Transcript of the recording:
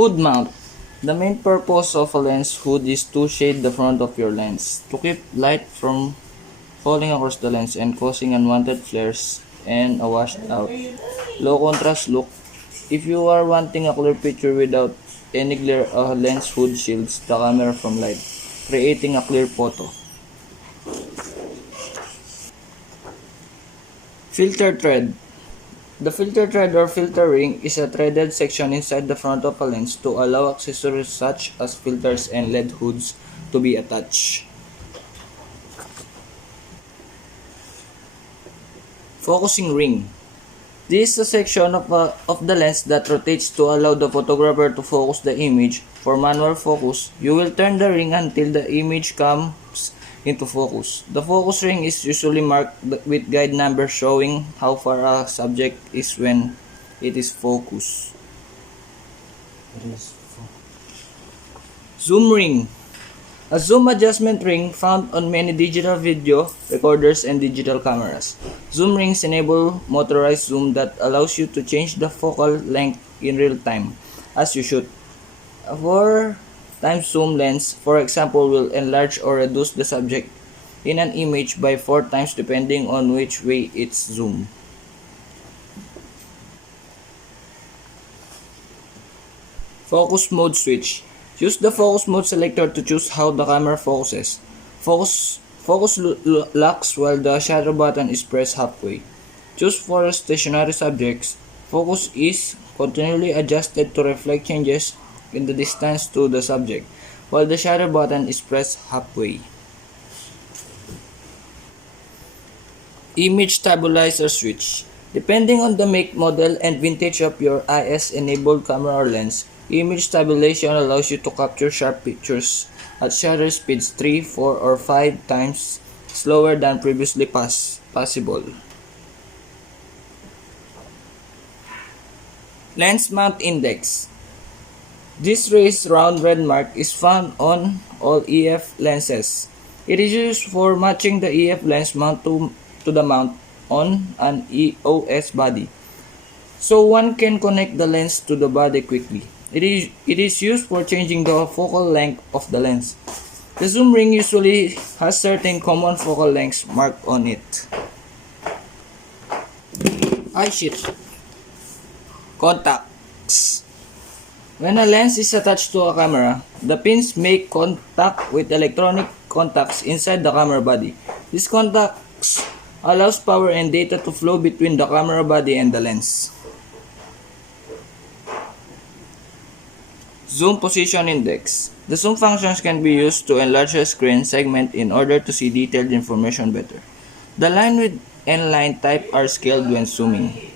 Hood mount. The main purpose of a lens hood is to shade the front of your lens, to keep light from falling across the lens and causing unwanted flares and a washed out, low contrast look. If you are wanting a clear picture without any glare, a lens hood shields the camera from light, creating a clear photo. Filter thread. The filter thread or filter ring is a threaded section inside the front of a lens to allow accessories such as filters and LED hoods to be attached. Focusing ring. This is a section of the lens that rotates to allow the photographer to focus the image. For manual focus, you will turn the ring until the image comes into focus. The focus ring is usually marked with guide numbers showing how far a subject is when it is focused. Zoom ring. A zoom adjustment ring found on many digital video recorders and digital cameras. Zoom rings enable motorized zoom that allows you to change the focal length in real time as you shoot. A 4x zoom lens, for example, will enlarge or reduce the subject in an image by 4 times depending on which way it's zoomed. Focus mode switch. Use the focus mode selector to choose how the camera focuses. Focus locks while the shutter button is pressed halfway. Choose for stationary subjects. Focus is continually adjusted to reflect changes in the distance to the subject, while the shutter button is pressed halfway. Image stabilizer switch. Depending on the make, model, and vintage of your IS-enabled camera or lens, image stabilization allows you to capture sharp pictures at shutter speeds 3, 4, or 5 times slower than previously possible. Lens mount index. This raised round red mark is found on all EF lenses. It is used for matching the EF lens mount to the mount on an EOS body, so one can connect the lens to the body quickly. It is used for changing the focal length of the lens. The zoom ring usually has certain common focal lengths marked on it. Contacts. When a lens is attached to a camera, the pins make contact with electronic contacts inside the camera body. These contacts allows power and data to flow between the camera body and the lens. Zoom position index. The zoom functions can be used to enlarge a screen segment in order to see detailed information better. The line width and line type are scaled when zooming.